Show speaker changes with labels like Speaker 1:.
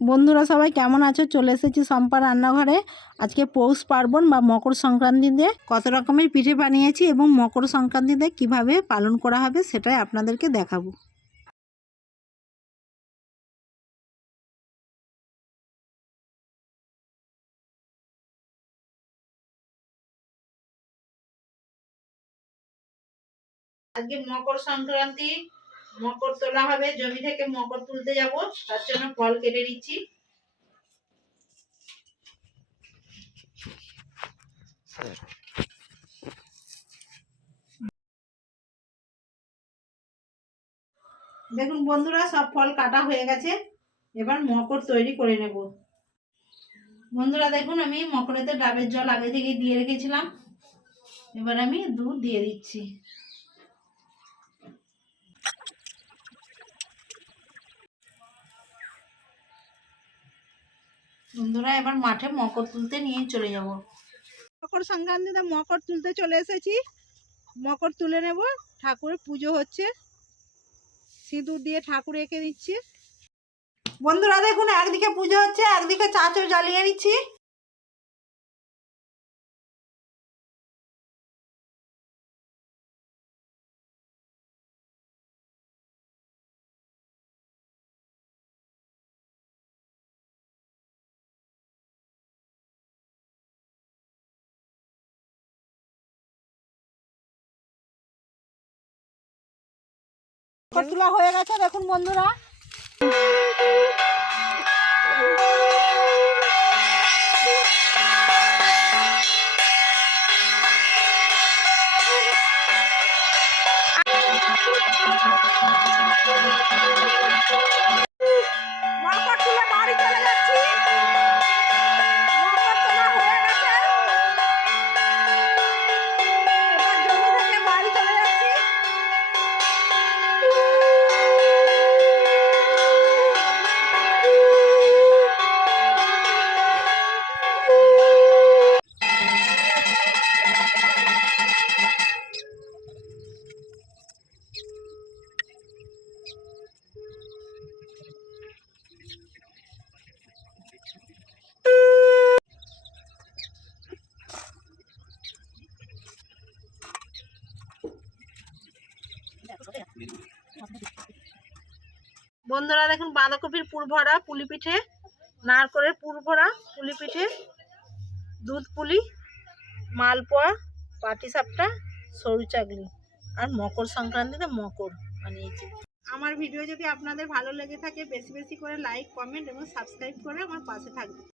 Speaker 1: বন্ধুরা সবাই কেমন আছো? চলে এসেছি সম্পা রান্নাঘরে। আজকে পৌষ পার্বণ বা মকর সংক্রান্তিতে কত রকমের পিঠে বানিয়েছি এবং মকর সংক্রান্তিতে কীভাবে পালন করা হবে সেটাই আপনাদেরকে দেখাবো। আজকে মকর সংক্রান্তি মকর তোলা হবে, জমি থেকে মকর তুলতে যাব, তার জন্য ফল কেটে নিচ্ছি। দেখুন বন্ধুরা, সব ফল কাটা হয়ে গেছে, এবার মকর তৈরি করে নেব। বন্ধুরা, দেখুন আমি মকরেতে ডাবের জল আগে থেকে দিয়ে রেখেছিলাম, এবার আমি দুধ দিয়ে দিচ্ছি। বন্ধুরা এবার মাঠে মকর তুলতে নিয়ে চলে যাব। মকর সংক্রান্তিতে মকর তুলতে চলে এসেছি। মকর তুলে নেব ঠাকুরের পুজো হচ্ছে। সিঁদুর দিয়ে ঠাকুর এঁকে দিচ্ছি। বন্ধুরা দেখুন একদিকে পুজো হচ্ছে একদিকে চাচর জ্বালিয়ে নিচ্ছি তোলা হয়ে গেছে দেখুন বন্ধুরা। বন্ধুরা দেখুন বাঁধাকপির পুর ভরা পুলি পিঠে, নারকলের পুর ভরা পুলি পিঠে, দুধ পুলি, মালপোয়া পাটিসাপটা সরু চাকলি আর মকর সংক্রান্তিতে মকর বানিয়েছি আমার ভিডিও যদি আপনাদের ভালো লেগে থাকে, বেশি বেশি করে লাইক কমেন্ট এবং সাবস্ক্রাইব করে আমার পাশে থাকবে